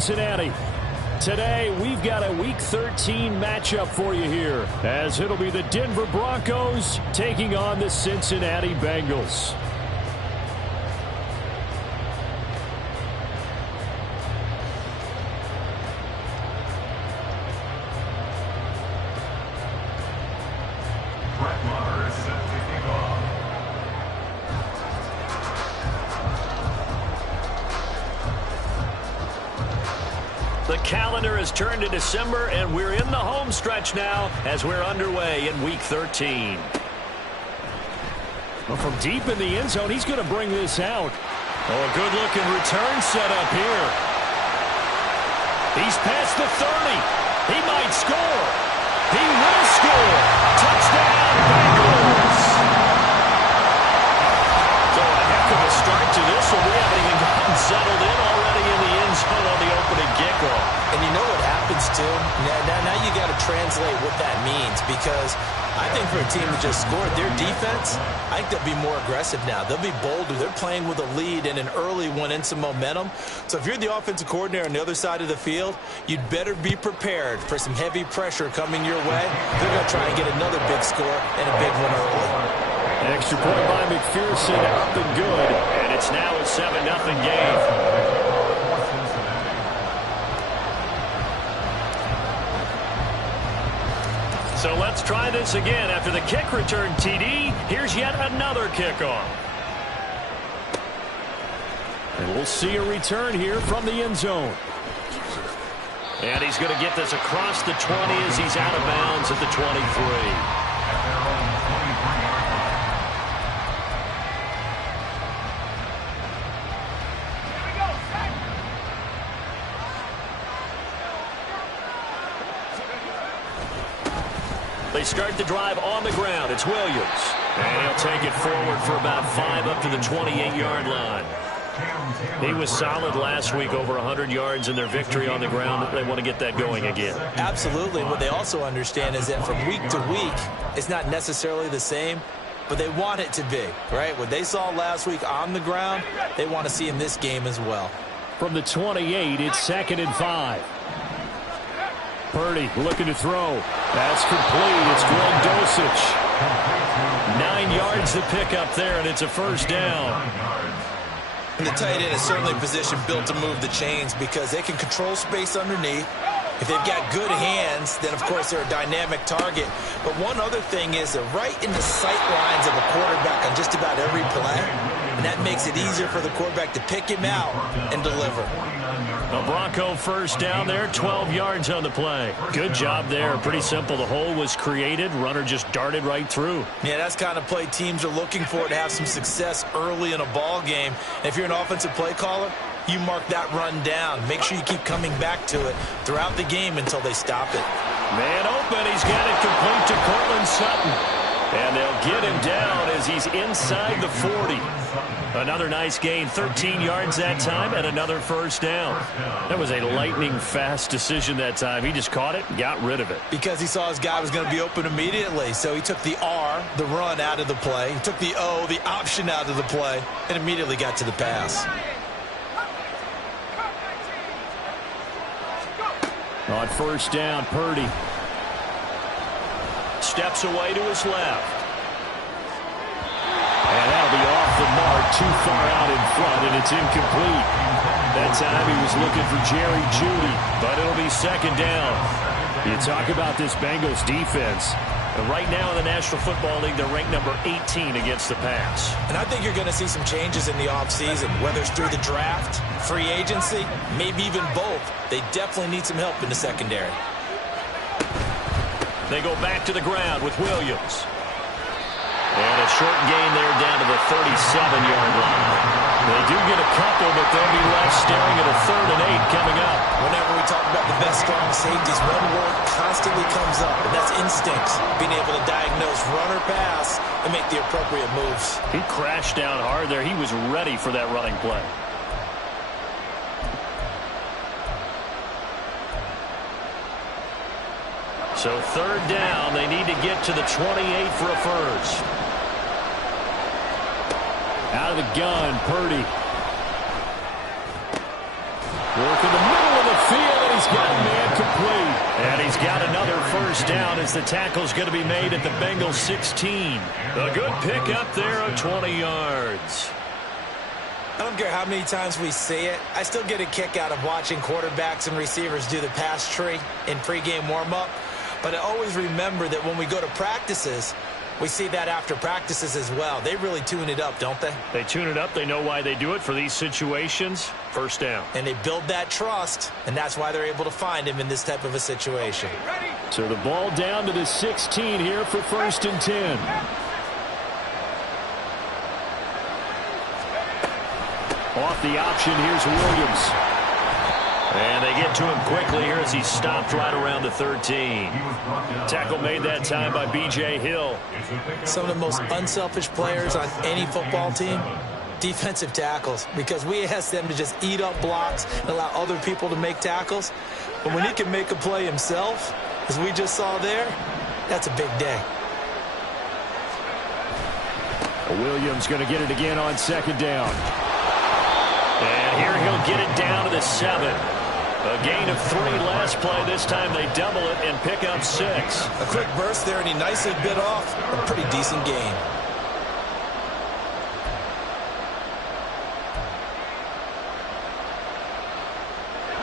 Cincinnati. Today, we've got a Week 13 matchup for you here, as it'll be the Denver Broncos taking on the Cincinnati Bengals. The calendar has turned to December, and we're in the home stretch now as we're underway in Week 13. Well, from deep in the end zone, he's going to bring this out. Oh, a good-looking return set up here. He's past the 30. He might score. He will score. Touchdown, Bengals. So a heck of a start to this one. We haven't even gotten settled in already in the end zone on the opening kickoff. And you know what happens, too? Now you got to translate what that means, because I think for a team that just scored, their defense, I think they'll be more aggressive now. They'll be bolder. They're playing with a lead and an early one and some momentum. So if you're the offensive coordinator on the other side of the field, you'd better be prepared for some heavy pressure coming your way. They're going to try and get another big score and a big one early. An extra point by McPherson, up and good. And it's now a 7-0 game. So let's try this again. After the kick return TD, here's yet another kickoff. And we'll see a return here from the end zone. And he's going to get this across the 20 as he's out of bounds at the 23. They start the drive on the ground. It's Williams. And he'll take it forward for about 5 up to the 28-yard line. He was solid last week, over 100 yards in their victory on the ground. They want to get that going again. Absolutely. What they also understand is that from week to week, it's not necessarily the same, but they want it to be, right? What they saw last week on the ground, they want to see in this game as well. From the 28, it's 2nd and 5. Purdy looking to throw. That's complete. It's Greg Dulcich. 9 yards to pick up there, and it's a first down. And the tight end is certainly a position built to move the chains because they can control space underneath. If they've got good hands, then, of course, they're a dynamic target. But one other thing is they're right in the sight lines of a quarterback on just about every play, and that makes it easier for the quarterback to pick him out and deliver. A Bronco first down there, 12 yards on the play. Good job there. Pretty simple. The hole was created. Runner just darted right through. Yeah, that's the kind of play teams are looking for to have some success early in a ball game. And if you're an offensive play caller, you mark that run down. Make sure you keep coming back to it throughout the game until they stop it. Man open. He's got it complete to Cortland Sutton. And they'll get him down as he's inside the 40. Another nice gain, 13 yards that time, and another first down. That was a lightning-fast decision that time. He just caught it and got rid of it. Because he saw his guy was going to be open immediately, so he took the R, the run, out of the play. He took the O, the option, out of the play, and immediately got to the pass. On first down, Purdy steps away to his left. And that'll be off the mark, too far out in front, and it's incomplete. That time he was looking for Jerry Jeudy, but it'll be 2nd down. You talk about this Bengals defense. And right now in the National Football League, they're ranked number 18 against the pass. And I think you're going to see some changes in the offseason, whether it's through the draft, free agency, maybe even both. They definitely need some help in the secondary. They go back to the ground with Williams. And a short gain there down to the 37-yard line. They do get a couple, but they'll be left staring at a 3rd and 8 coming up. Whenever we talk about the best strong safeties, one word constantly comes up, and that's instincts. Being able to diagnose run or pass and make the appropriate moves. He crashed down hard there. He was ready for that running play. So 3rd down, they need to get to the 28 for a first. Out of the gun, Purdy. Work in the middle of the the field, and he's got a man complete. And he's got another first down as the tackle's going to be made at the Bengals 16. A good pickup there of 20 yards. I don't care how many times we see it. I still get a kick out of watching quarterbacks and receivers do the pass tree in pregame warm-up. But I always remember that when we go to practices, we see that after practices as well. They really tune it up, don't they? They tune it up. They know why they do it for these situations. First down. And they build that trust, and that's why they're able to find him in this type of a situation. So the ball down to the 16 here for 1st and 10. Off the option, here's Williams. And they get to him quickly here as he stopped right around the 13. Tackle made that time by B.J. Hill. Some of the most unselfish players on any football team, defensive tackles, because we ask them to just eat up blocks and allow other people to make tackles. But when he can make a play himself, as we just saw there, that's a big day. Williams going to get it again on 2nd down. And here he'll get it down to the 7. A gain of 3 last play. This time they double it and pick up 6. A quick burst there, and he nicely bit off a pretty decent gain.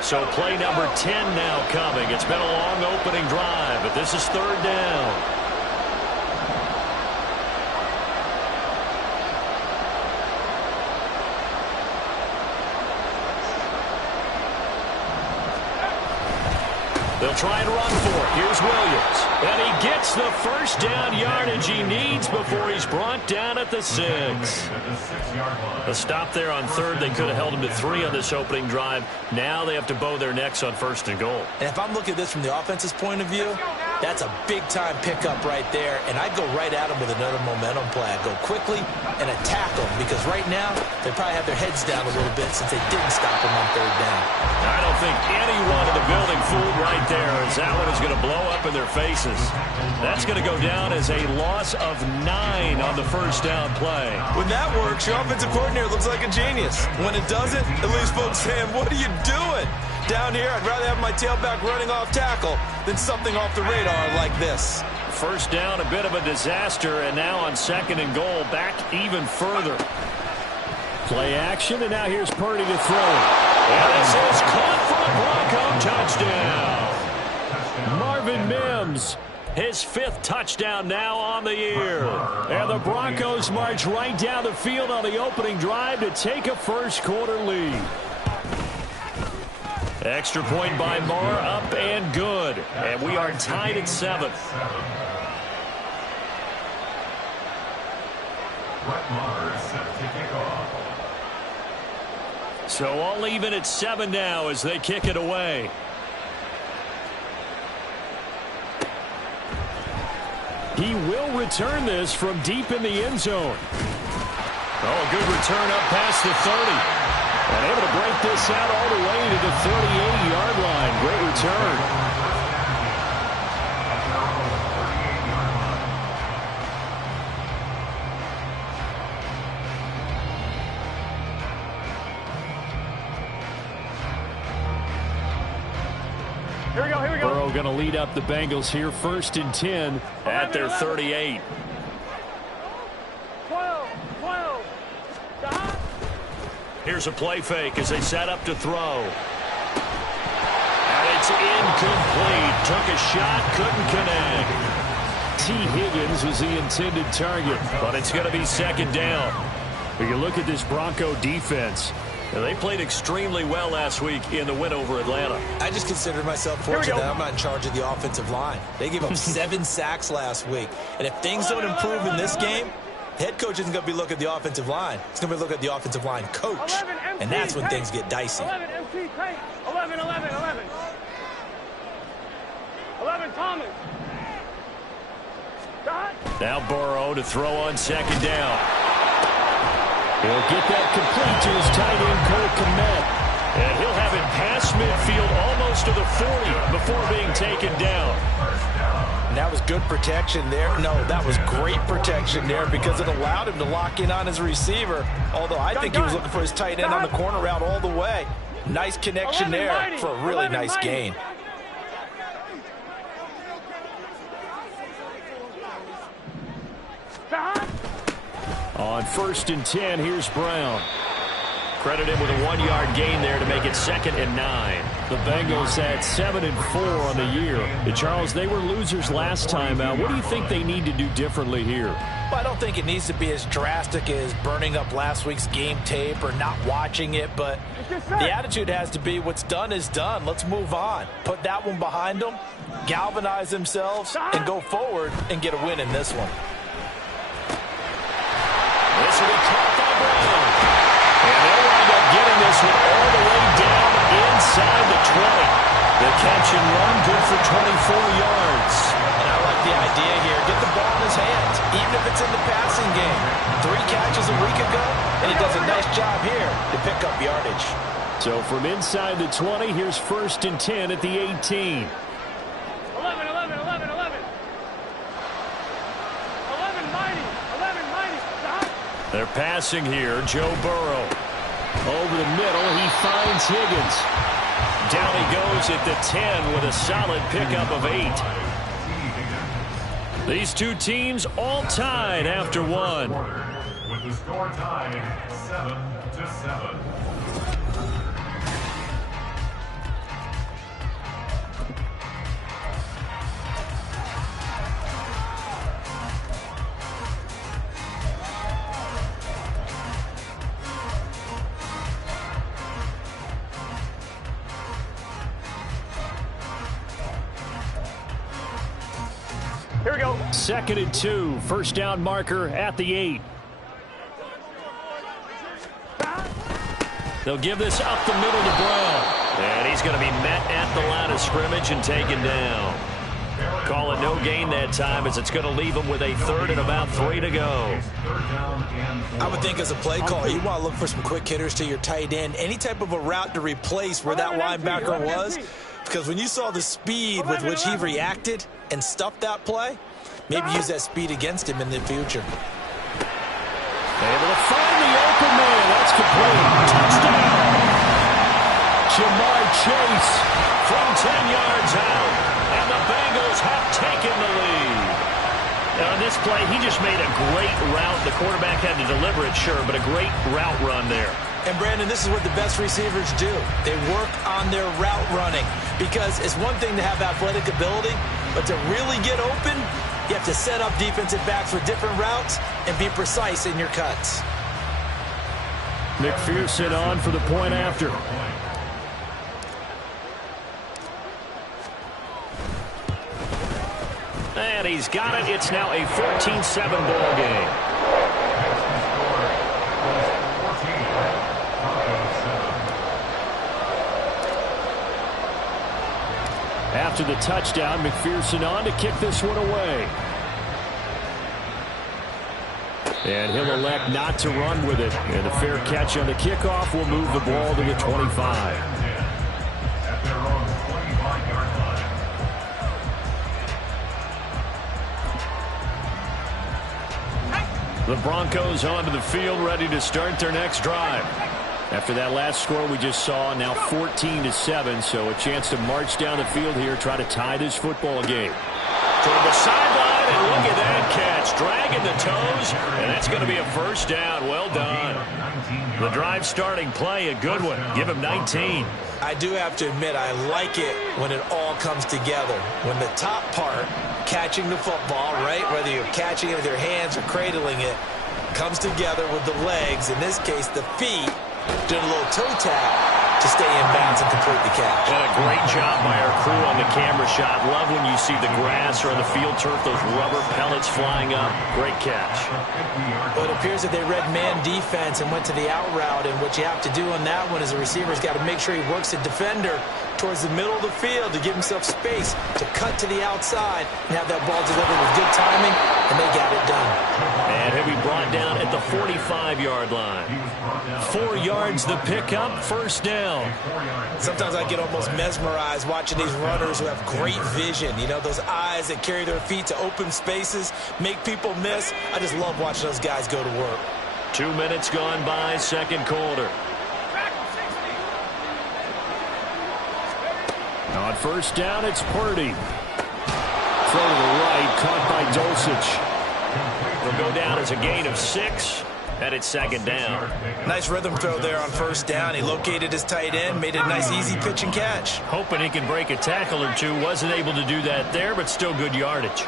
So play number 10 now coming. It's been a long opening drive, but this is 3rd down. They'll try and run for it. Here's Williams. And he gets the first down yardage he needs before he's brought down at the 6. A stop there on 3rd. They could have held him to 3 on this opening drive. Now they have to bow their necks on 1st and goal. And if I'm looking at this from the offense's point of view, that's a big-time pickup right there. And I'd go right at him with another momentum play. I'd go quickly and attack them, because right now they probably have their heads down a little bit since they didn't stop him on 3rd down. I don't think anyone in the building fooled right there, as that one is going to blow up in their faces. That's going to go down as a loss of 9 on the first down play. When that works, your offensive coordinator looks like a genius. When it doesn't, it leaves folks saying, what are you doing? Down here, I'd rather have my tailback running off tackle than something off the radar like this. First down, a bit of a disaster, and now on 2nd and goal, back even further. Play action, and now here's Purdy to throw it. And this is caught for a Bronco touchdown. Marvin Mims, his 5th touchdown now on the year. And the Broncos march right down the field on the opening drive to take a first-quarter lead. Extra point by Marr, up and good. And we are tied at 7th. So all even at 7 now as they kick it away. He will return this from deep in the end zone. Oh, a good return up past the 30. And able to break this out all the way to the 38-yard line. Great return. Here we go, here we go. Burrow going to lead up the Bengals here, 1st and 10 at their 38. 12. Here's a play fake as they set up to throw. And it's incomplete. Took a shot, couldn't connect. T. Higgins was the intended target, but it's going to be 2nd down. When you look at this Bronco defense, they played extremely well last week in the win over Atlanta. I just consider myself fortunate that I'm not in charge of the offensive line. They gave up 7 sacks last week. And if things don't improve in this game, head coach isn't going to be looking at the offensive line. He's going to be looking at the offensive line coach. And that's when things get dicey. 11 MC Tate. 11 Thomas. Now Burrow to throw on 2nd down. He'll get that complete to his tight end, Cole Kmet. And he'll have it past midfield almost to the 40 before being taken down. And that was good protection there. No, that was great protection there because it allowed him to lock in on his receiver. Although I think he was looking for his tight end on the corner route all the way. Nice connection there for a really nice gain. On 1st and 10, here's Brown. Credited with a 1-yard gain there to make it 2nd and 9. The Bengals had 7 and 4 on the year. Charles, they were losers last time out. What do you think they need to do differently here? Well, I don't think it needs to be as drastic as burning up last week's game tape or not watching it, but the attitude has to be what's done is done. Let's move on. Put that one behind them, galvanize themselves, and go forward and get a win in this one. This will be caught by Brown. And they'll wind up getting this one all the way down inside the 20. The catch and run good for 24 yards. And I like the idea here. Get the ball in his hands, even if it's in the passing game. 3 catches a week ago, and he does a nice job here to pick up yardage. So from inside the 20, here's 1st and 10 at the 18. 11, 11, 11, 11. 11 mighty, 11 mighty. They're passing here. Joe Burrow. Over the middle, he finds Higgins. Down he goes at the 10 with a solid pickup of 8. These two teams all tied after one. With the score tied 7-7. Here we go. 2nd and 2. First down marker at the 8. They'll give this up the middle to Brown. And he's going to be met at the line of scrimmage and taken down. Call it no gain that time as it's going to leave him with a 3rd and about 3 to go. I would think as a play call, you want to look for some quick hitters to your tight end. Any type of a route to replace where that linebacker was. Because when you saw the speed with which he reacted and stuffed that play, maybe use that speed against him in the future. Able to find the open man. That's complete. Touchdown. Jamar Chase from 10 yards out. And the Bengals have taken the lead. On this play, he just made a great route. The quarterback had to deliver it, sure, but a great route run there. And, Brandon, this is what the best receivers do. They work on their route running because it's one thing to have athletic ability, but to really get open, you have to set up defensive backs with different routes and be precise in your cuts. McPherson on for the point after. And he's got it. It's now a 14-7 ball game. After the touchdown, McPherson on to kick this one away. And he'll elect not to run with it. And a fair catch on the kickoff will move the ball to the 25. The Broncos onto the field, ready to start their next drive. After that last score we just saw, now 14-7, so a chance to march down the field here, try to tie this football game. Toward the sideline, and look at that catch. Dragging the toes, and that's going to be a first down. Well done. The drive starting play, a good one. Give him 19. I do have to admit, I like it when it all comes together. When the top part, catching the football, right, whether you're catching it with your hands or cradling it, comes together with the legs, in this case the feet, doing a little toe tap to stay in bounds and complete the catch. And a great job by our crew on the camera shot. Love when you see the grass or on the field turf, those rubber pellets flying up. Great catch. But it appears that they read man defense and went to the out route, and what you have to do on that one is the receiver's got to make sure he works the defender towards the middle of the field to give himself space to cut to the outside and have that ball delivered with good timing, and they got it done. And he'll be brought down at the 45-yard line. 4 yards the pickup, first down. Sometimes I get almost mesmerized watching these runners who have great vision. You know, those eyes that carry their feet to open spaces, make people miss. I just love watching those guys go to work. 2 minutes gone by, second quarter. On first down, it's Purdy. Throw to the right, caught by Dulcich. Will go down as a gain of 6, and it's second down. Nice rhythm throw there on first down. He located his tight end, made a nice easy pitch and catch. Hoping he can break a tackle or two. Wasn't able to do that there, but still good yardage.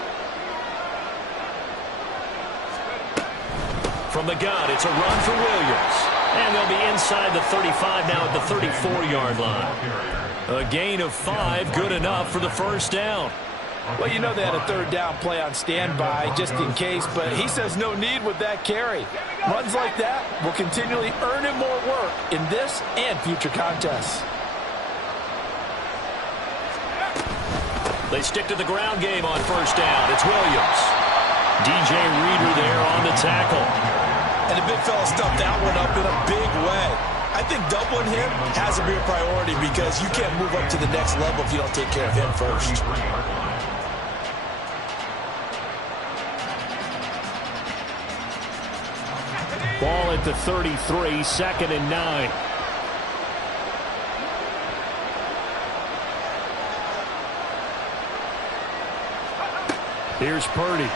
From the gun, it's a run for Williams. And they'll be inside the 35 now at the 34-yard line. A gain of 5, good enough for the first down. Well, you know they had a third down play on standby just in case, but he says no need with that carry. Runs like that will continually earn him more work in this and future contests. They stick to the ground game on first down. It's Williams. DJ Reader there on the tackle. And the big fella stuffed that one up in a big way. I think doubling him has to be a priority because you can't move up to the next level if you don't take care of him first. Ball at the 33, second and 9. Here's Purdy.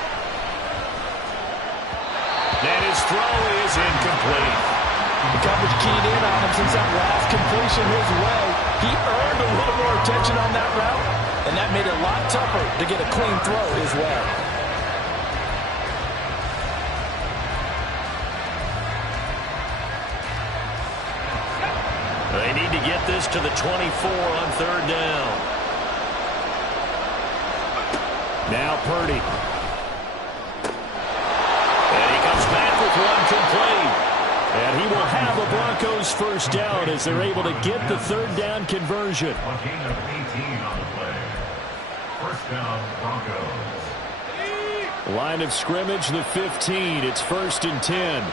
And his throw is incomplete. The coverage keyed in on him since that last completion his way. He earned a little more attention on that route, and that made it a lot tougher to get a clean throw his way. They need to get this to the 24 on third down. Now Purdy. And he comes back with one complete. And he will have a Broncos first down as they're able to get the third down conversion. A gain of 18 on the play. First down, Broncos. Line of scrimmage, the 15. It's first and 10.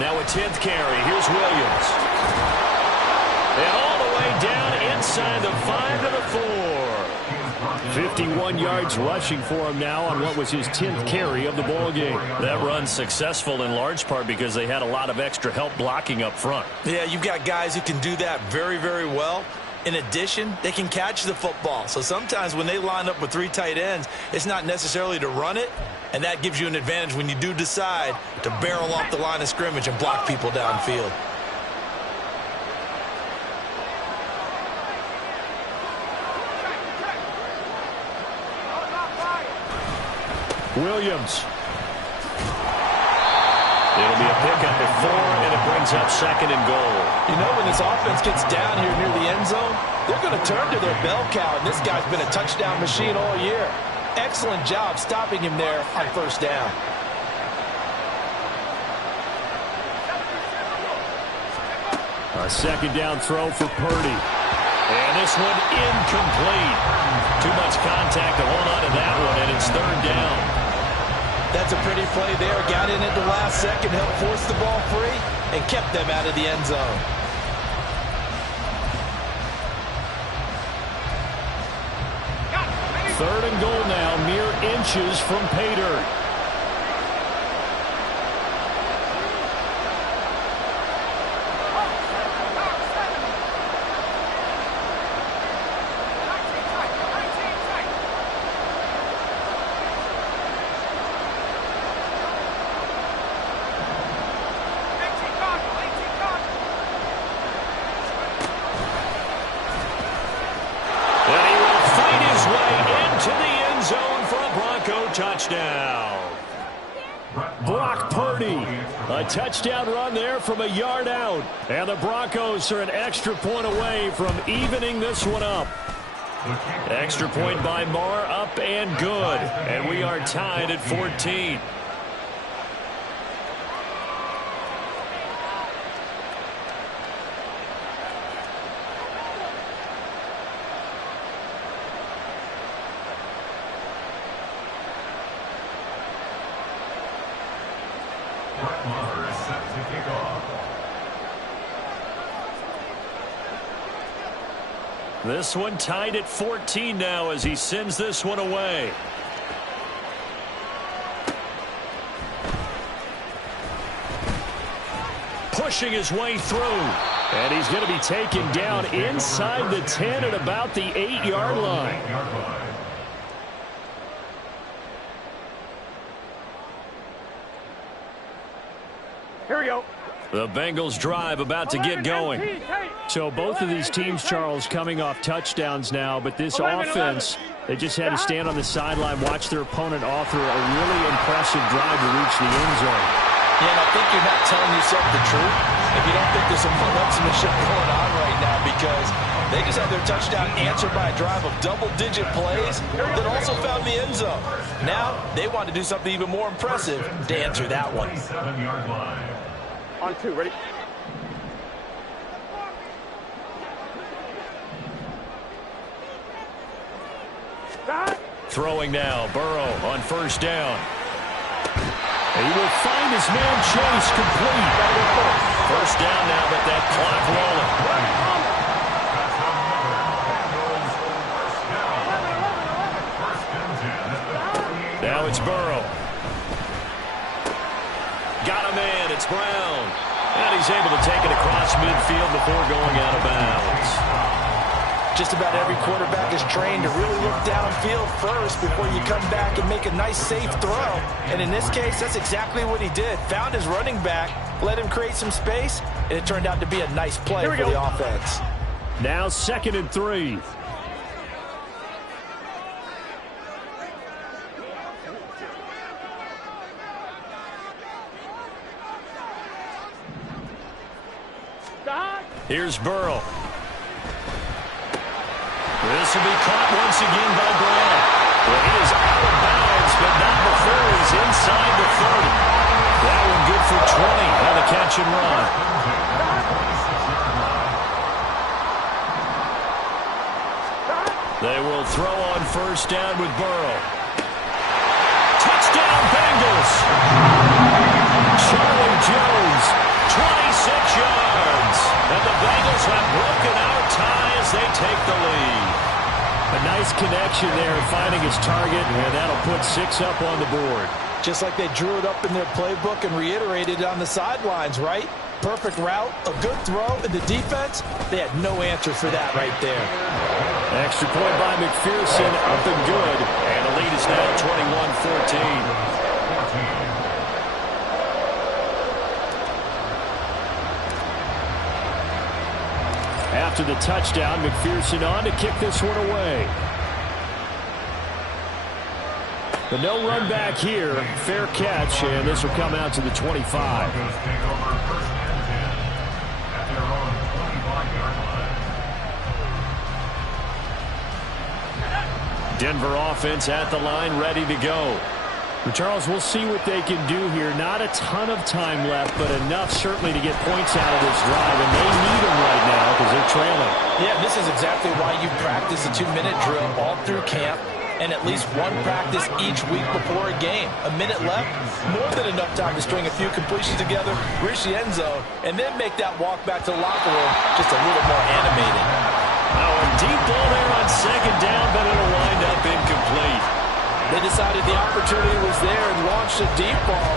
Now a 10th carry. Here's Williams. And all the way down inside the 5 to the 4. 51 yards rushing for him now on what was his 10th carry of the ball game. That run's successful in large part because they had a lot of extra help blocking up front. Yeah, you've got guys who can do that very, very well. In addition, they can catch the football. So sometimes when they line up with 3 tight ends, it's not necessarily to run it, and that gives you an advantage when you do decide to barrel off the line of scrimmage and block people downfield. Williams. It'll be a pickup at 4, and it brings up second and goal. You know, when this offense gets down here near the end zone, they're going to turn to their bell cow, and this guy's been a touchdown machine all year. Excellent job stopping him there on first down. A second down throw for Purdy. And this one incomplete. Too much contact to hold on to that one, and it's third down. That's a pretty play there. Got in at the last second, helped force the ball free, and kept them out of the end zone. Third and goal now, mere inches from pay dirt. Touchdown. Brock Purdy. A touchdown run there from a yard out. And the Broncos are an extra point away from evening this one up. Extra point by Marr, up and good. And we are tied at 14. Is set to kick off. This one tied at 14 now as he sends this one away. Pushing his way through. And he's going to be taken down inside the 10 at about the 8-yard line. Here we go. The Bengals drive about to get going. So both of these teams, Charles, coming off touchdowns now, but this offense, they just had to stand on the sideline, watch their opponent author a really impressive drive to reach the end zone. Yeah, and I think you're not telling yourself the truth if you don't think there's some one-upsmanship going on right now, because they just had their touchdown answered by a drive of double-digit plays that also found the end zone. Now they want to do something even more impressive to answer that one. 7-yard line. On 2, ready? Throwing now, Burrow on first down. He will find his man Chase complete. First down now, but that clock rolling. Now it's Burrow. Got a man, it's Brown. And he's able to take it across midfield before going out of bounds. Just about every quarterback is trained to really look downfield first before you come back and make a nice, safe throw. And in this case, that's exactly what he did. Found his running back, let him create some space, and it turned out to be a nice play for the offense. Now 2nd and 3. Here's Burrow. This will be caught once again by Brown. Well, he is out of bounds, but not before he's inside the 30. That one good for 20 on the catch and run. They will throw on first down with Burrow. Touchdown, Bengals! Charlie Jones, 26 yards. And the Bengals have broken our tie as they take the lead. A nice connection there, finding his target, and that'll put 6 up on the board. Just like they drew it up in their playbook and reiterated it on the sidelines, right? Perfect route, a good throw, and the defense, they had no answer for that right there. Extra point by McPherson, up and good. And the lead is now 21-14. After the touchdown, McPherson on to kick this one away. But no run back here. Fair catch, and this will come out to the 25. Denver offense at the line, ready to go. But Charles, we'll see what they can do here. Not a ton of time left, but enough certainly to get points out of this drive, and they need them right now because they're trailing. Yeah, this is exactly why you practice a 2-minute drill all through camp and at least one practice each week before a game. A minute left, more than enough time to string a few completions together, reach the end zone, and then make that walk back to the locker room just a little more animated. Oh, a deep ball there on second down, but it'll wind up incomplete. They decided the opportunity was there and launched a deep ball,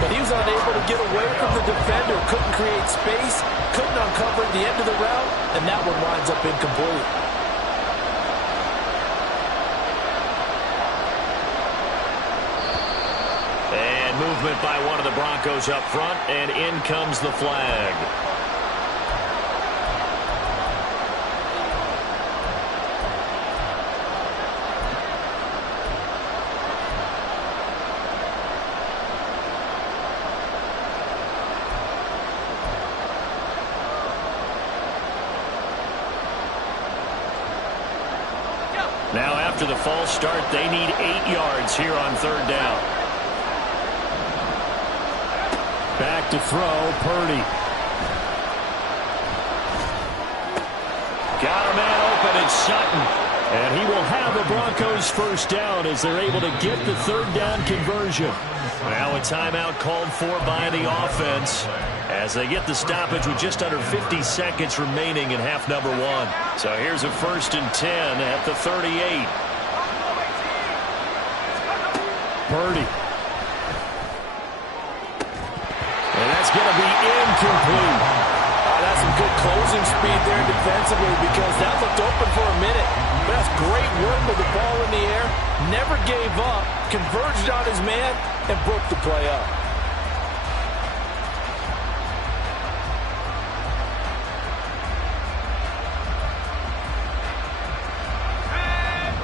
but he was unable to get away from the defender, couldn't create space, couldn't uncover at the end of the route, and that one winds up incomplete. And movement by one of the Broncos up front, and in comes the flag. Now after the false start, they need 8 yards here on third down. Back to throw, Purdy. Got a man open, it's Sutton. And he will have the Broncos first down as they're able to get the third down conversion. Now a timeout called for by the offense as they get the stoppage with just under 50 seconds remaining in half number 1. So here's a 1st and 10 at the 38. Purdy. And that's going to be incomplete. That's some good closing speed there defensively because that looked open for a minute. But that's great work with the ball in the air. Never gave up, converged on his man, and broke the play up.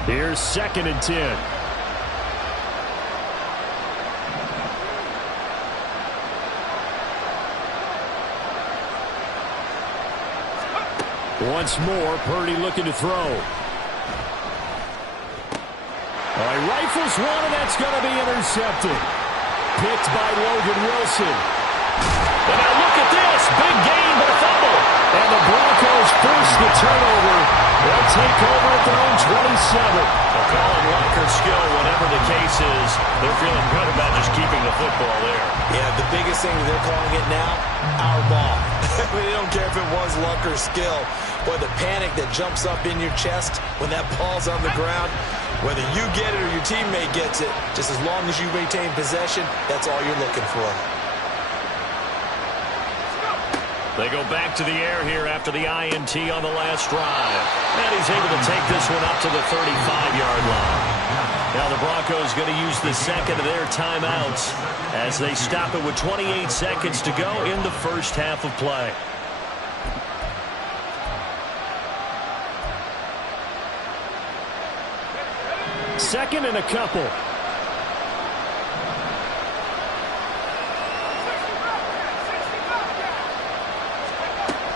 Here's 2nd and 10. Once more, Purdy looking to throw. He rifles one, and that's going to be intercepted. Picked by Logan Wilson. And now look at this. Big gain, but a fumble. And the Broncos force the turnover. They'll take over at their own 27. They'll call it luck or skill, whatever the case is. They're feeling good about just keeping the football there. Yeah, the biggest thing that they're calling it now, our ball. They don't care if it was luck or skill. Boy, the panic that jumps up in your chest when that ball's on the ground, whether you get it or your teammate gets it, just as long as you maintain possession, that's all you're looking for. They go back to the air here after the INT on the last drive. And he's able to take this one up to the 35-yard line. Now the Broncos going to use the second of their timeouts as they stop it with 28 seconds to go in the first half of play. Second and a couple.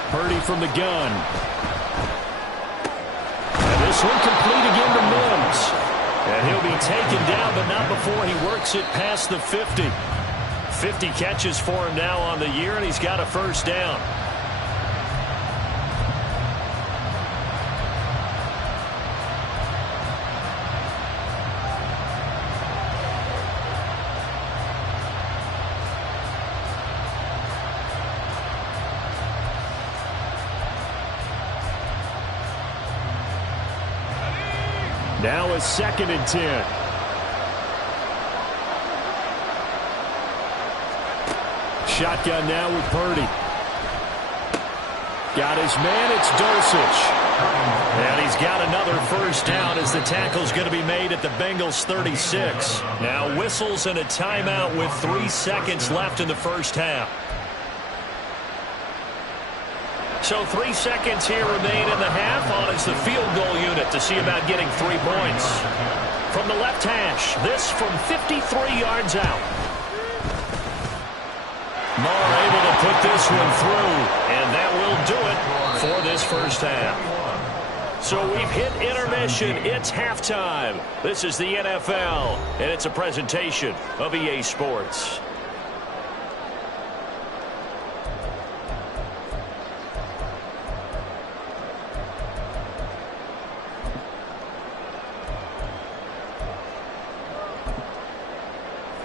Purdy from the gun. And this one complete again to Mims. And he'll be taken down, but not before he works it past the 50. 50 catches for him now on the year, and he's got a first down. Now a 2nd and 10. Shotgun now with Purdy. Got his man, it's Dulcich. And he's got another first down as the tackle's going to be made at the Bengals 36. Now whistles and a timeout with 3 seconds left in the first half. So 3 seconds here remain in the half on as the field goal unit to see about getting 3 points. From the left hash, this from 53 yards out. Moore able to put this one through, and that will do it for this first half. So we've hit intermission. It's halftime. This is the NFL, and it's a presentation of EA Sports.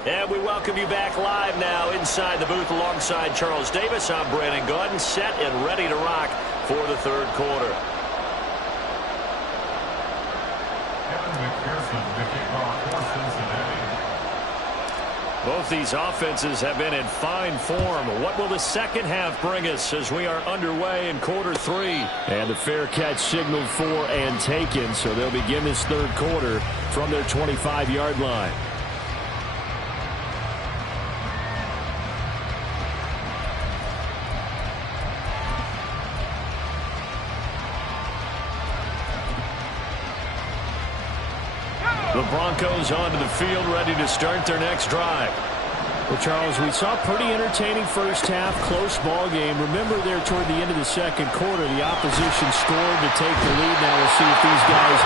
And we welcome you back live now inside the booth alongside Charles Davis. I'm Brandon Gaudin, set and ready to rock for the third quarter. Both these offenses have been in fine form. What will the second half bring us as we are underway in quarter 3? And the fair catch signaled for and taken, so they'll begin this third quarter from their 25-yard line. The Broncos onto the field, ready to start their next drive. Well, Charles, we saw a pretty entertaining first half, close ball game. Remember there toward the end of the second quarter, the opposition scored to take the lead. Now we'll see if these guys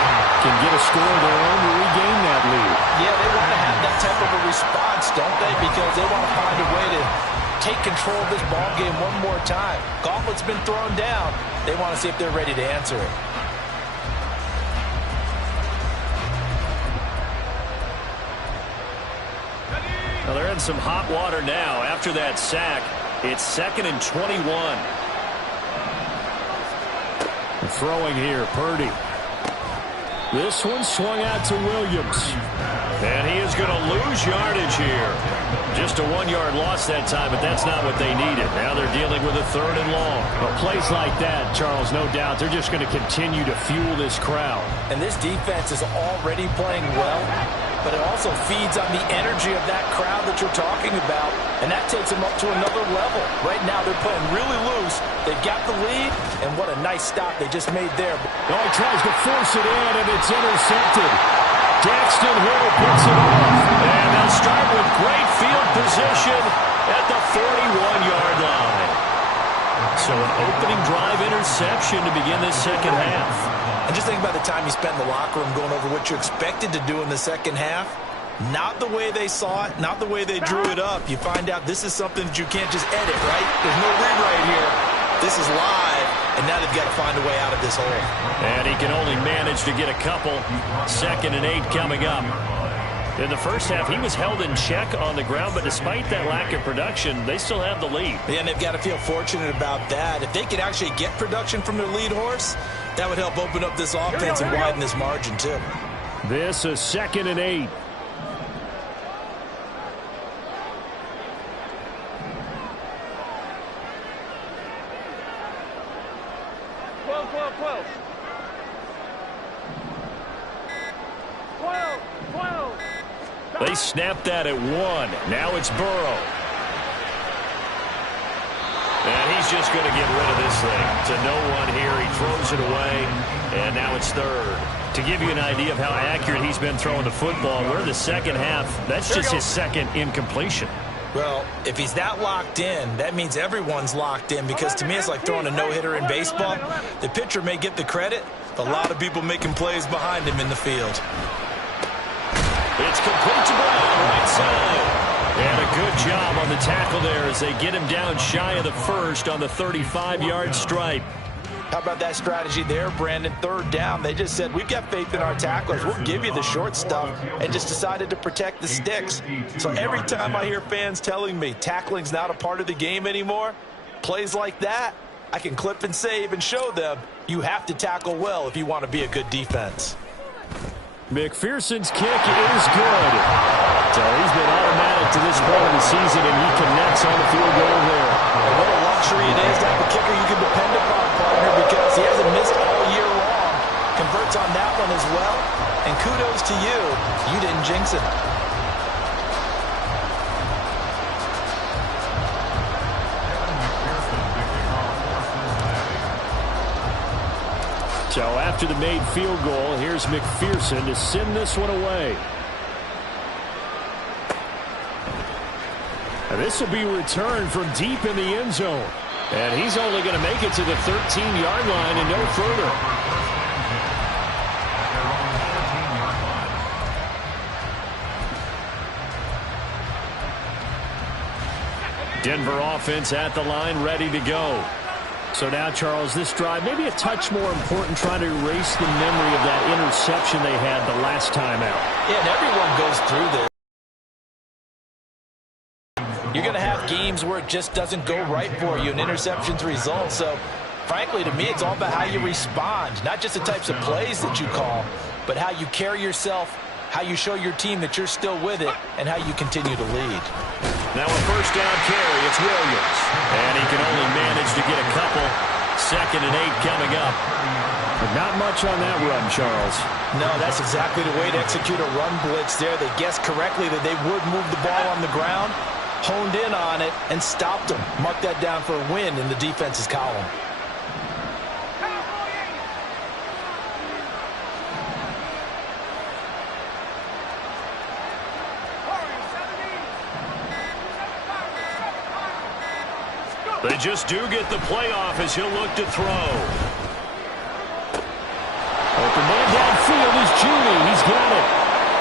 can get a score of their own to regain that lead. Yeah, they want to have that type of a response, don't they? Because they want to find a way to take control of this ball game one more time. Gauntlet's been thrown down. They want to see if they're ready to answer it. Well, they're in some hot water now. After that sack, it's 2nd and 21. Throwing here, Purdy. This one swung out to Williams. And he is going to lose yardage here. Just a 1-yard loss that time, but that's not what they needed. Now they're dealing with a 3rd and long. But plays like that, Charles, no doubt, they're just going to continue to fuel this crowd. And this defense is already playing well, but it also feeds on the energy of that crowd that you're talking about, and that takes them up to another level. Right now they're playing really loose. They've got the lead, and what a nice stop they just made there. Oh, he tries to force it in, and it's intercepted. Daxton Hill puts it off. And they'll start with great field position at the 41-yard line. So an opening drive interception to begin this second half. And just think about the time you spent in the locker room going over what you expected to do in the second half. Not the way they saw it, not the way they drew it up. You find out this is something that you can't just edit, right? There's no rewrite here. This is live, and now they've got to find a way out of this hole. And he can only manage to get a couple. 2nd and 8 coming up. In the first half, he was held in check on the ground, but despite that lack of production, they still have the lead. Yeah, and they've got to feel fortunate about that. If they could actually get production from their lead horse, that would help open up this offense and widen this margin, too. This is 2nd and 8. They snapped that at 1. Now it's Burrow. And he's just going to get rid of this thing. To no one here. He throws it away. And now it's 3rd. To give you an idea of how accurate he's been throwing the football, we're in the second half. That's just his 2nd incompletion. Well, if he's that locked in, that means everyone's locked in, because to me it's like throwing a no-hitter in baseball. The pitcher may get the credit, but a lot of people making plays behind him in the field. It's complete to Brown, right side. And a good job on the tackle there as they get him down shy of the 1st on the 35-yard stripe. How about that strategy there, Brandon? 3rd down. They just said, we've got faith in our tacklers. We'll give you the short stuff, and just decided to protect the sticks. So every time I hear fans telling me tackling's not a part of the game anymore, plays like that, I can clip and save and show them you have to tackle well if you want to be a good defense. McPherson's kick is good. So he's been automatic to this point of the season, and he connects on the field goal there. And what a luxury it is to have a kicker you can depend upon, partner, because he hasn't missed all year long. Converts on that one as well. And kudos to you. You didn't jinx it. So after the made field goal, here's McPherson to send this one away. And this will be returned from deep in the end zone. And he's only going to make it to the 13-yard line and no further. Denver offense at the line, ready to go. So now, Charles, this drive maybe a touch more important, trying to erase the memory of that interception they had the last time out. Yeah, and everyone goes through this. You're going to have games where it just doesn't go right for you, and interceptions result. So, frankly, to me, it's all about how you respond, not just the types of plays that you call, but how you carry yourself, how you show your team that you're still with it, and how you continue to lead. Now a 1st down carry. It's Williams. And he can only manage to get a couple. 2nd and 8 coming up. But not much on that run, Charles. No, that's exactly the way to execute a run blitz there. They guessed correctly that they would move the ball on the ground, honed in on it, and stopped them. Mark that down for a win in the defense's column. They just do get the playoff as he'll look to throw. Open man downfield is Judy. He's got it.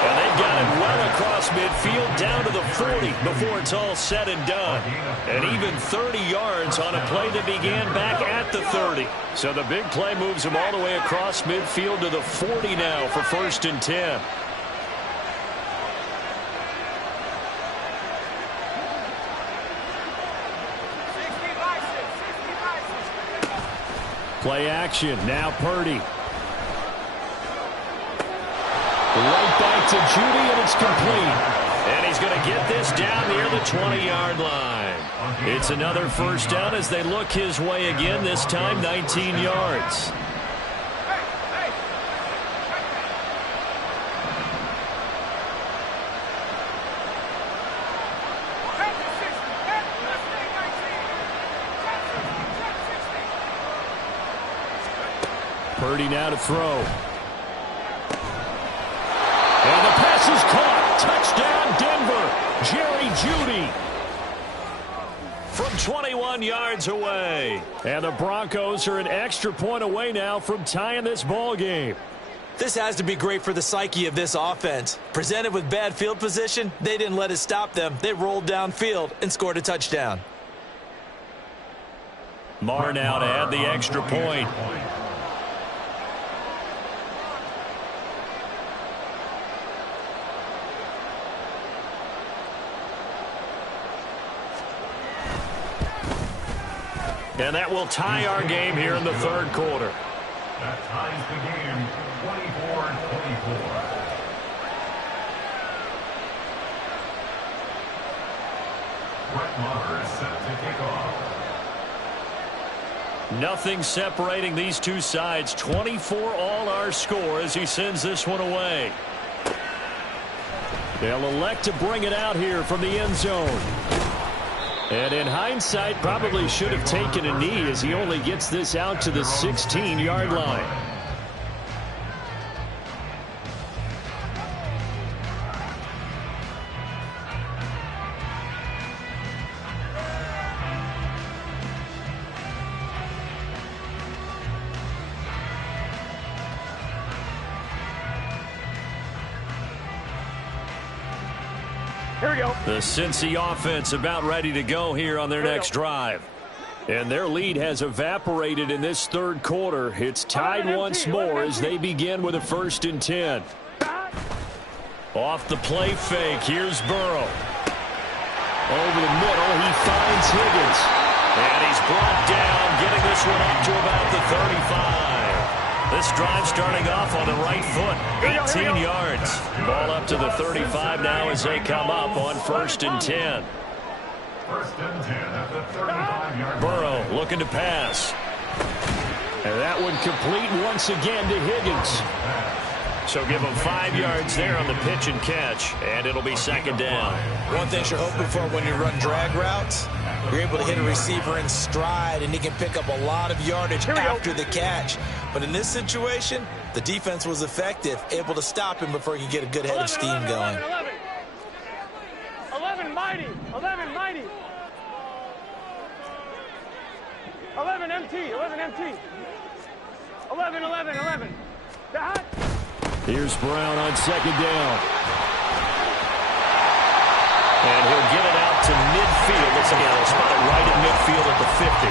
And they've got it well across midfield down to the 40 before it's all said and done. And even 30 yards on a play that began back at the 30. So the big play moves them all the way across midfield to the 40 now for 1st and 10. Play action. Now Purdy. Right back to Judy, and it's complete. And he's going to get this down near the 20-yard line. It's another first down as they look his way again, this time 19 yards. Purdy now to throw. And the pass is caught. Touchdown, Denver. Jerry Jeudy from 21 yards away. And the Broncos are an extra point away now from tying this ball game. This has to be great for the psyche of this offense. Presented with bad field position, they didn't let it stop them. They rolled downfield and scored a touchdown. Marr now to add the extra point. And that will tie our game here in the third quarter. That ties the game 24-24. Brett Maher is set to kick off. Nothing separating these two sides. 24 all our score as he sends this one away. They'll elect to bring it out here from the end zone. And in hindsight, probably should have taken a knee as he only gets this out to the 16-yard line. Here we go. The Cincy offense about ready to go here on their next drive. And their lead has evaporated in this third quarter. It's tied once more as they begin with a 1st and 10. Off the play fake, here's Burrow. Over the middle, he finds Higgins. And he's brought down, getting this one up to about the 35. This drive starting off on the right foot, 18 yards. Ball up to the 35 now as they come up on 1st and 10. 1st and 10 at the 35-yard line. Burrow looking to pass. And that one complete once again to Higgins. So give him 5 yards there on the pitch and catch, and it'll be 2nd down. One thing you're hoping for when you run drag routes, you're able to hit a receiver in stride, and he can pick up a lot of yardage after the catch. But in this situation, the defense was effective, able to stop him before he could get a good head of steam going. 11 mighty. 11 mighty. 11 MT. 11 MT. 11. Dot. Here's Brown on 2nd down. And he'll get it out to midfield. Looks like he'll spot it right at midfield at the 50.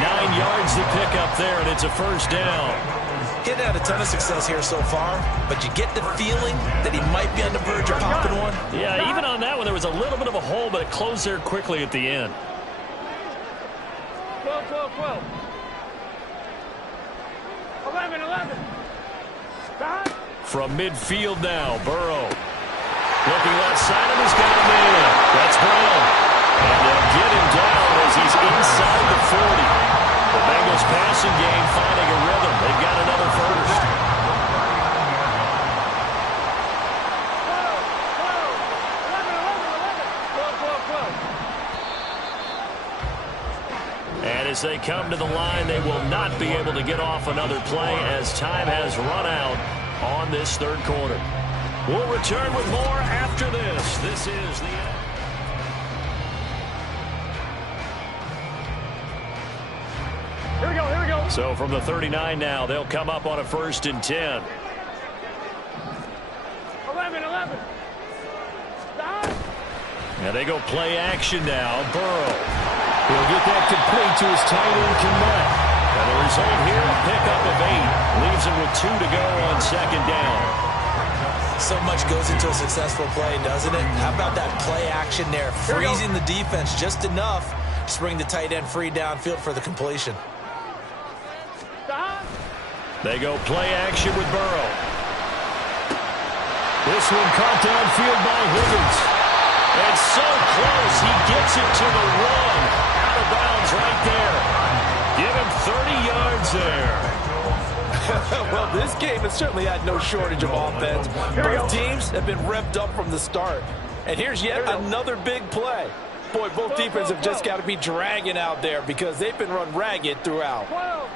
9 yards to pick up there, and it's a 1st down. Getting had a ton of success here so far, but you get the feeling that he might be on the verge of popping one. Yeah, even on that one, there was a little bit of a hole, but it closed there quickly at the end. 12. 11. Dot. From midfield now, Burrow. Looking left side, and he's got a man. That's Brown. And they'll get him down as he's inside the 40. The Bengals passing game finding a rhythm. They've got another 1st. 12. And as they come to the line, they will not be able to get off another play as time has run out on this third quarter. We'll return with more after this. This is the end. Here we go. So from the 39 now, they'll come up on a 1st and 10. 11. Dot. And they go play action now. Burrow. He'll get that complete to his tight end, Kmet. And the result here, a pickup of 8. Leaves him with 2 to go on 2nd down. So much goes into a successful play, doesn't it? How about that play action there? Freezing the defense just enough to bring the tight end free downfield for the completion. They go play action with Burrow. This one caught downfield by Higgins. And so close, he gets it to the one. Out of bounds right there. Give him 30 yards there. Well, this game has certainly had no shortage of offense. Both teams have been revved up from the start. And here's yet another big play. Boy, both defenses have just got to be dragging out there because they've been run ragged throughout. 12.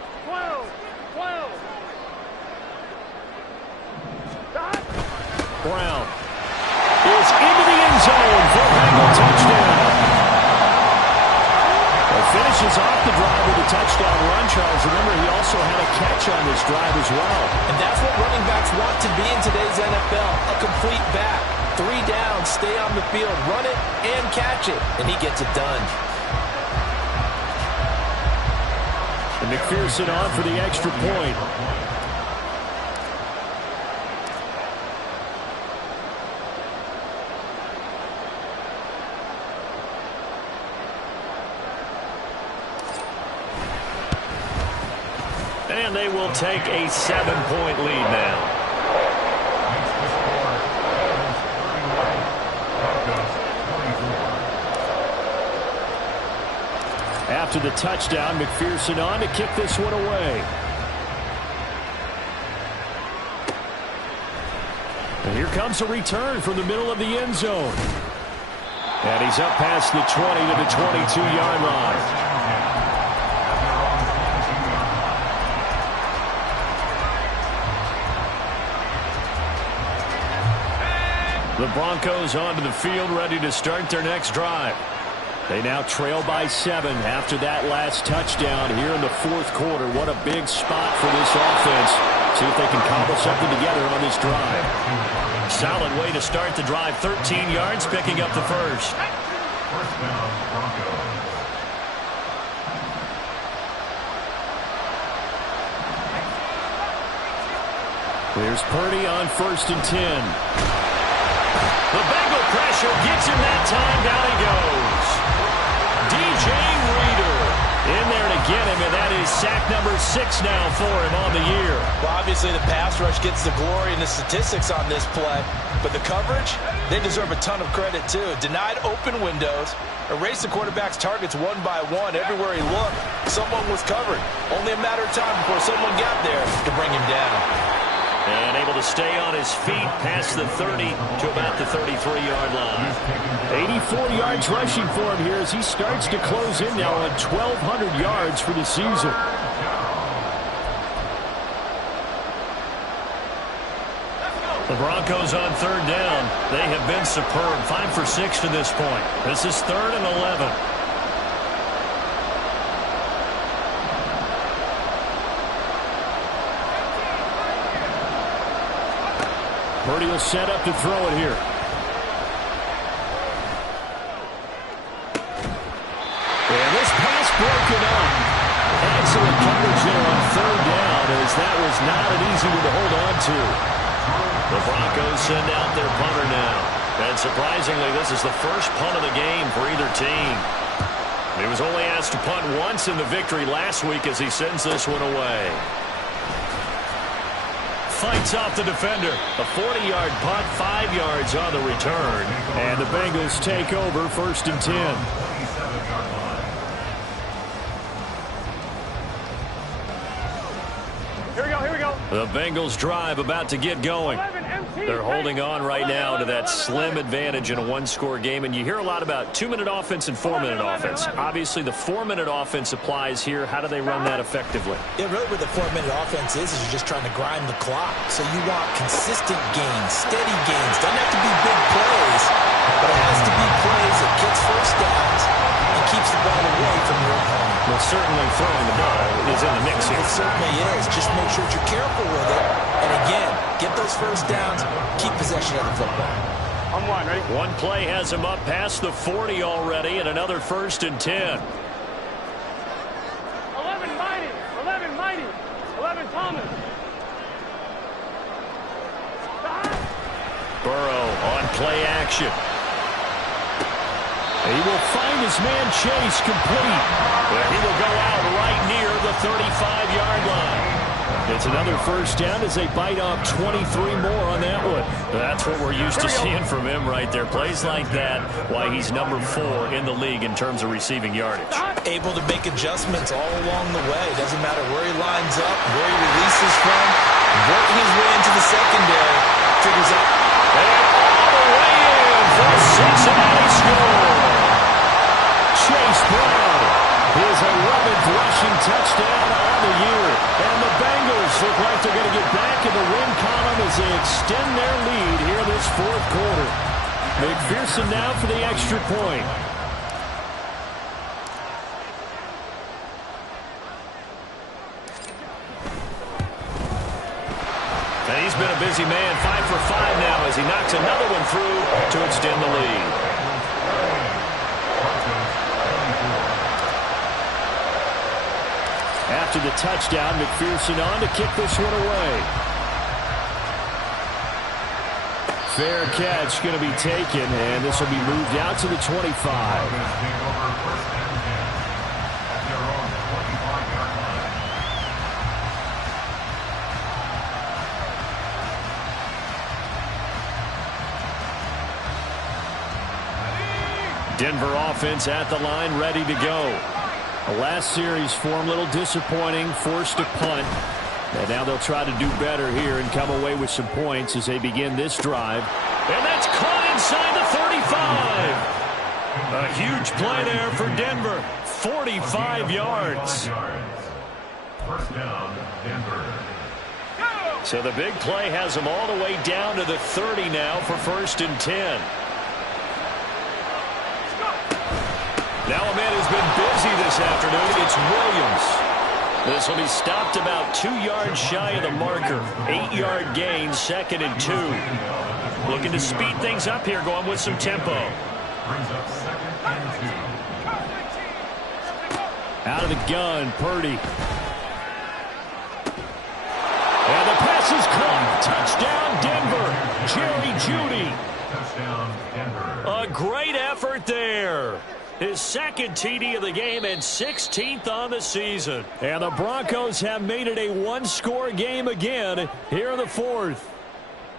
Brown is into the end zone for a Bengal touchdown. Finishes off the drive with a touchdown run, Charles. Remember, he also had a catch on this drive as well. And that's what running backs want to be in today's NFL, a complete back. 3 down, stay on the field, run it, and catch it. And he gets it done. And McPherson on for the extra point. And they will take a 7-point lead now. After the touchdown, McPherson on to kick this one away. And here comes a return from the middle of the end zone. And he's up past the 20 to the 22-yard line. The Broncos onto the field, ready to start their next drive. They now trail by 7 after that last touchdown here in the fourth quarter. What a big spot for this offense. See if they can cobble something together on this drive. Solid way to start the drive. 13 yards, picking up the first. First down, Broncos. There's Purdy on 1st and 10. The Bengal pressure gets him that time. Down he goes. DJ Reader in there to get him, and that is sack number 6 now for him on the year. Well, obviously the pass rush gets the glory and the statistics on this play, but the coverage, they deserve a ton of credit too. Denied open windows, erased the quarterback's targets one by one. Everywhere he looked, someone was covered. Only a matter of time before someone got there to bring him down. And able to stay on his feet past the 30 to about the 33-yard line. 84 yards rushing for him here as he starts to close in now on 1,200 yards for the season. The Broncos on 3rd down. They have been superb. 5 for 6 to this point. This is 3rd and 11. Purdy will set up to throw it here. And this pass broken up. Excellent coverage there on 3rd down as that was not an easy one to hold on to. The Broncos send out their punter now. And surprisingly, this is the first punt of the game for either team. He was only asked to punt once in the victory last week as he sends this one away. Fights off the defender. A 40-yard punt, 5 yards on the return. And the Bengals take over 1st and 10. Here we go. The Bengals drive about to get going. They're holding on right now to that slim advantage in a one-score game. And you hear a lot about 2-minute offense and 4-minute offense. Obviously, the 4-minute offense applies here. How do they run that effectively? Yeah, really what the 4-minute offense is you're just trying to grind the clock. So you want consistent gains, steady gains. Doesn't have to be big plays, but it has to be plays that gets first downs and keeps the ball away from your opponent. Well, certainly throwing the ball is in the mix here. It certainly is. Just make sure that you're careful with it. And again, get those first downs, keep possession of the football. I'm one, ready? One play has him up past the 40 already, and another 1st and 10. 11 mighty. 11 mighty. 11 Thomas. Burrow on play action. He will find his man Chase complete. But he will go out right near the 35-yard line. It's another first down as they bite off 23 more on that one. That's what we're used to seeing from him right there. Plays like that, why he's number 4 in the league in terms of receiving yardage. Able to make adjustments all along the way. Doesn't matter where he lines up, where he releases from, working his way into the secondary. Figures out. And all the way in for a Cincinnati score. Chase Brown, his 11th rushing touchdown on the year. And the Bengals look like they're going to get back in the win column as they extend their lead here in this fourth quarter. McPherson now for the extra point. And he's been a busy man, 5 for 5 now as he knocks another one through to extend the lead. After the touchdown, McPherson on to kick this one away. Fair catch going to be taken, and this will be moved out to the 25. Denver offense at the line, ready to go. The last series form a little disappointing, forced a punt. And now they'll try to do better here and come away with some points as they begin this drive. And that's caught inside the 35. A huge play there for Denver. 45 yards. First down, Denver. So the big play has them all the way down to the 30 now for 1st and 10. Now a man who's been busy this afternoon. It's Williams. This will be stopped about 2 yards shy of the marker. 8-yard gain, 2nd and 2. Looking to speed things up here, going with some tempo. Brings up 2nd and 2. Out of the gun, Purdy. And the pass is caught. Touchdown, Denver. Jerry Jeudy. Touchdown, Denver. A great effort there. His 2nd TD of the game and 16th on the season. And the Broncos have made it a one-score game again here in the 4th.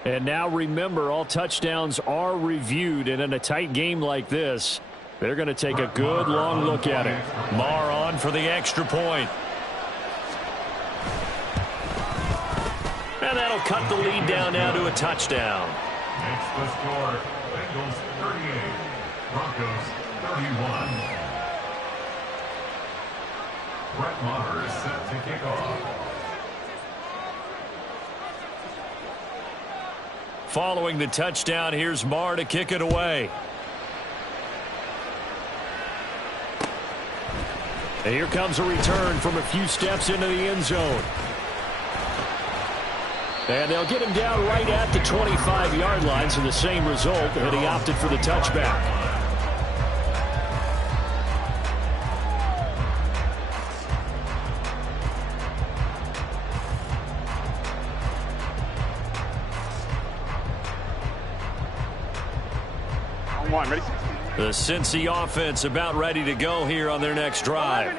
And now remember, all touchdowns are reviewed. And in a tight game like this, they're going to take a good long look at it. Marr on for the extra point. And that'll cut the lead down now to a touchdown. Makes the score. Bengals 38. Broncos 31. Brett Maher is set to kick off. Following the touchdown, here's Marr to kick it away. And here comes a return from a few steps into the end zone. And they'll get him down right at the 25-yard line, so the same result, and he opted for the touchback. Ready? The Cincy offense about ready to go here on their next drive.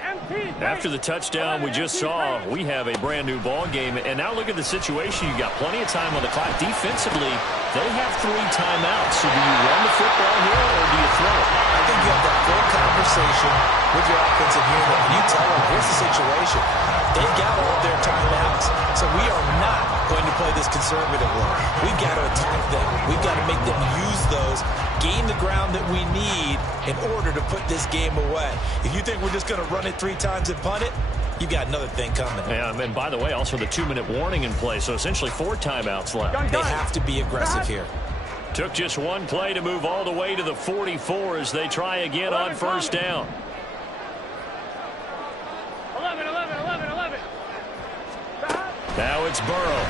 After the touchdown we just saw, we have a brand new ball game. And now look at the situation. You got plenty of time on the clock. Defensively, they have 3 timeouts. So do you run the football here or do you throw it? I think you have that full conversation with your offensive unit. And you tell them, here's the situation. They've got all of their timeouts. So we are not going to play this conservatively. We've got to attack them. We've got to make them use those, gain the ground that we need in order to put this game away. If you think we're just going to run it 3 times and punt it, you've got another thing coming. Yeah, and by the way, also the 2-minute warning in play, so essentially 4 timeouts left. They have to be aggressive here. Took just one play to move all the way to the 44 as they try again on first down. 11. Now it's Burrow.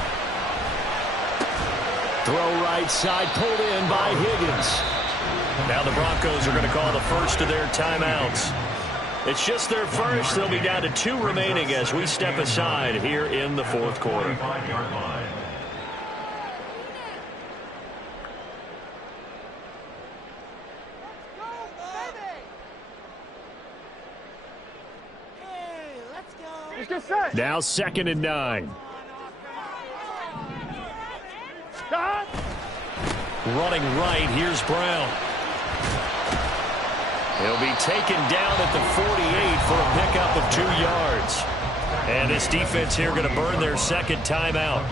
Throw right side, pulled in by Higgins. Now the Broncos are going to call the first of their timeouts. It's just their first. They'll be down to 2 remaining as we step aside here in the 4th quarter. 25-yard line. Let's get set. Now 2nd and 9. Running right, here's Brown. He'll be taken down at the 48 for a pickup of 2 yards. And this defense here going to burn their second timeout.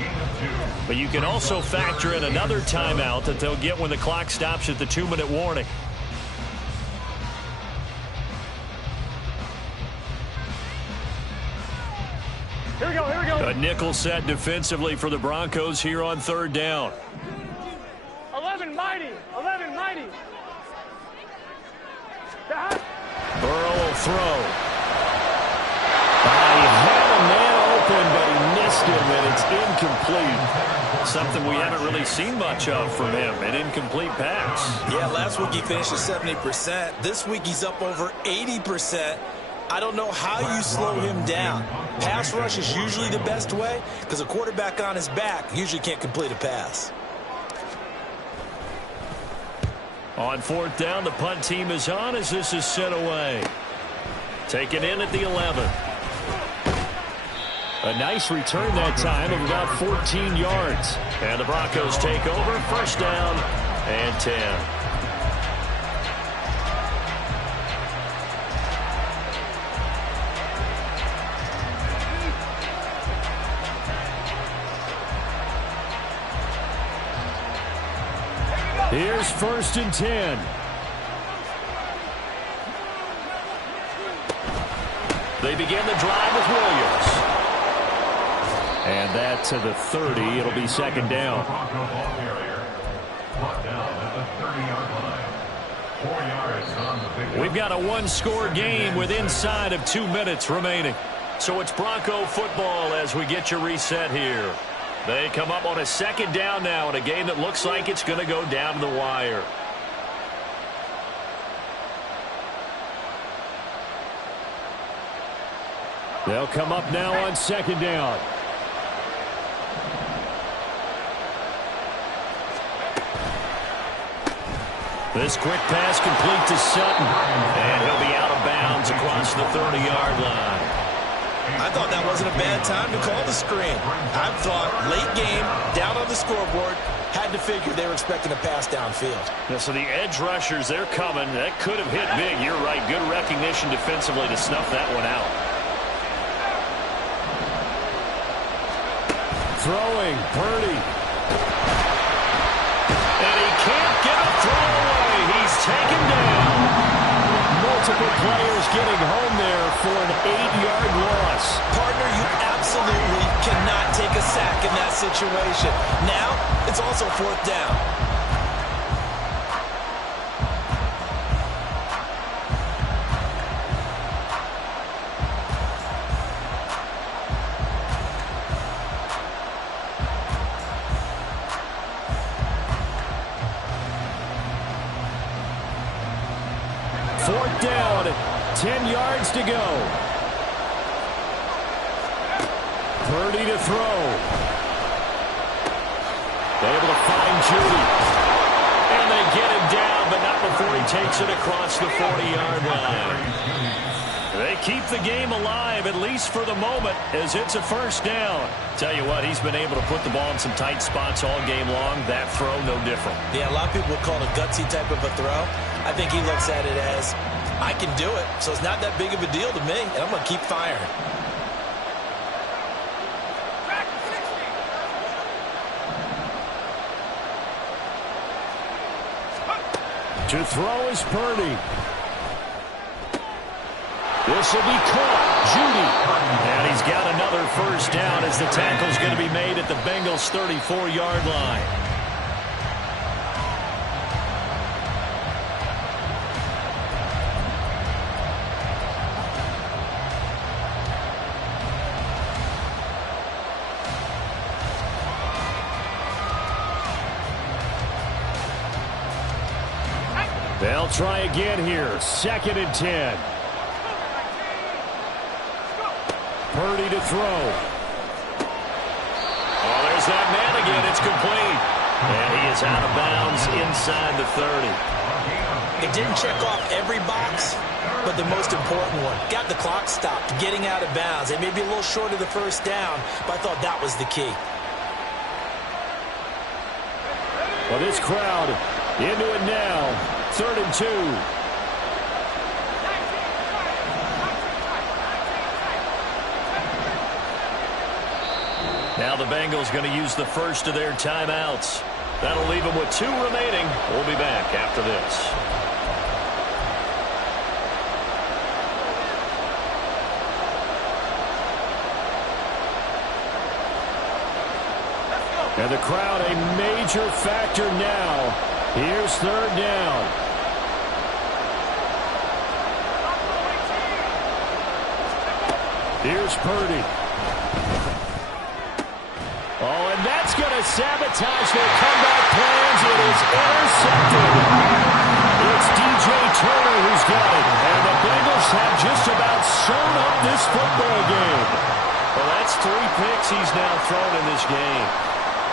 But you can also factor in another timeout that they'll get when the clock stops at the 2-minute warning. Here we go, here we go. A nickel set defensively for the Broncos here on 3rd down. 11 mighty, 11 mighty. Burrow will throw. He had a man open, but he missed him, and it's incomplete. Something we haven't really seen much of from him, an incomplete pass. Yeah, last week he finished at 70%. This week he's up over 80%. I don't know how you slow him down. Pass rush is usually the best way because a quarterback on his back usually can't complete a pass. On 4th down, the punt team is on as this is sent away. Taken in at the 11. A nice return that time of about 14 yards. And the Broncos take over, 1st down and 10. Here's 1st and 10. They begin the drive with Williams. And that to the 30. It'll be 2nd down. We've got a 1-score game with inside of 2 minutes remaining. So it's Bronco football as we get you reset here. They come up on a 2nd down now in a game that looks like it's going to go down to the wire. They'll come up now on 2nd down. This quick pass complete to Sutton. And he'll be out of bounds across the 30-yard line. I thought that wasn't a bad time to call the screen. I thought late game, down on the scoreboard, had to figure they were expecting a pass downfield. Yeah, so the edge rushers, they're coming. That could have hit big. You're right. Good recognition defensively to snuff that one out. Throwing, Purdy. And he can't get a throw away. He's taken down. Multiple players getting home there for an 8-yard loss. Partner, you absolutely cannot take a sack in that situation. Now, it's also 4th down. Fourth down, 10 yards to go. Purdy to throw. Able to find Judy. And they get him down, but not before he takes it across the 40-yard line. They keep the game alive, at least for the moment, as it's a 1st down. Tell you what, he's been able to put the ball in some tight spots all game long. That throw, no different. Yeah, a lot of people would call it a gutsy type of a throw. I think he looks at it as, I can do it, so it's not that big of a deal to me, and I'm going to keep firing. To throw is Purdy. This will be caught. Judy. And he's got another 1st down as the tackle's going to be made at the Bengals' 34-yard line. They'll try again here. 2nd and 10. Purdy to throw. Oh, there's that man again. It's complete. And he is out of bounds inside the 30. It didn't check off every box, but the most important one. Got the clock stopped, getting out of bounds. It may be a little short of the 1st down, but I thought that was the key. Well, this crowd into it now. 3rd and 2. Now the Bengals going to use the first of their timeouts. That'll leave them with 2 remaining. We'll be back after this. And the crowd a major factor now. Here's 3rd down. Here's Purdy. Oh, and that's going to sabotage their comeback plans. It is intercepted. It's DJ Turner who's got it. And the Bengals have just about sewn up this football game. Well, that's 3 picks he's now thrown in this game.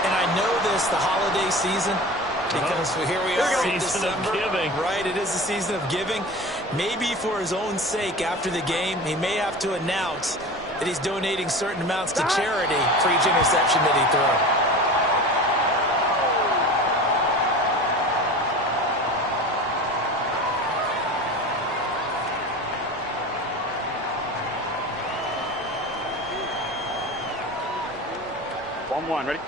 And I know this, the holiday season, because here we are in December. Giving. Right, it is the season of giving. Maybe for his own sake after the game, he may have to announce that he's donating certain amounts to charity for each interception that he throws. One, ready?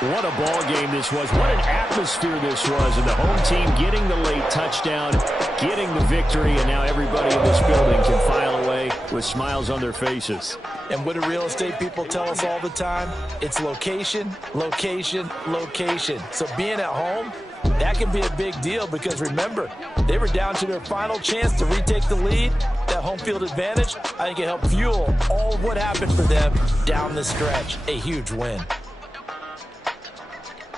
What a ball game this was. What an atmosphere this was. And the home team getting the late touchdown, getting the victory, and now everybody in this building can file away with smiles on their faces. And what do real estate people tell us all the time? It's location, location, location. So being at home, that can be a big deal because, remember, they were down to their final chance to retake the lead. That home field advantage, I think it helped fuel all of what happened for them down the stretch. A huge win.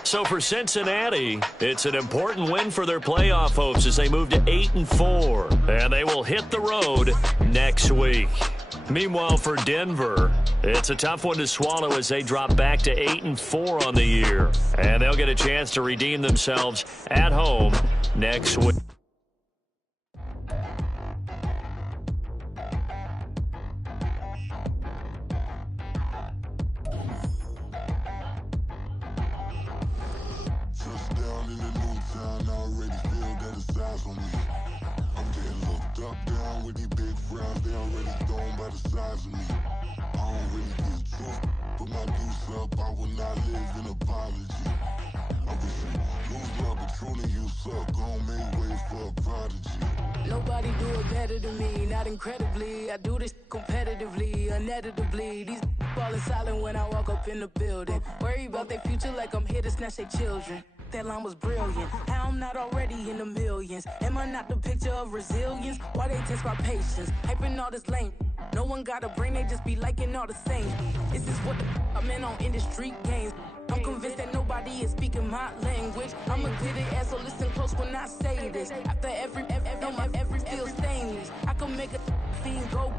So for Cincinnati, it's an important win for their playoff hopes as they move to 8-4, and they will hit the road next week. Meanwhile, for Denver, it's a tough one to swallow as they drop back to 8-4 on the year, and they'll get a chance to redeem themselves at home next week. Nobody do it better than me, not incredibly. I do this competitively, uneditably. These falling silent when I walk up in the building. Worry about their future like I'm here to snatch their children. That line was brilliant. How I'm not already in the millions. Am I not the picture of resilience? Why they test my patience? Hyping all this lame. No one got a brain, they just be liking all the same. Is this what the I'm in on industry games? I'm convinced that nobody is speaking my language. I'm a good ass, so listen close when I say this. After every feel stainless. I can make a fiend go.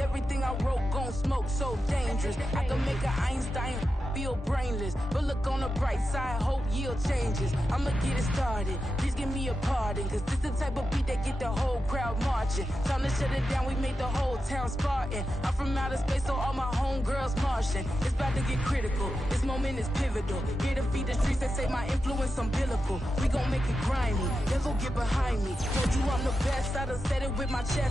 Everything I wrote gon' smoke, so dangerous. I can make an Einstein feel brainless. But look on the bright side, hope yield changes. I'ma get it started, please give me a pardon. Cause this the type of beat that get the whole crowd marching. Time to shut it down, we made the whole town Spartan. I'm from outer space, so all my homegirls Martian. It's about to get critical, this moment is pivotal. Here to feed the streets that say my influence umbilical. We gon' make it grimy, then go get behind me. Told you I'm the best, I done said it with my chest.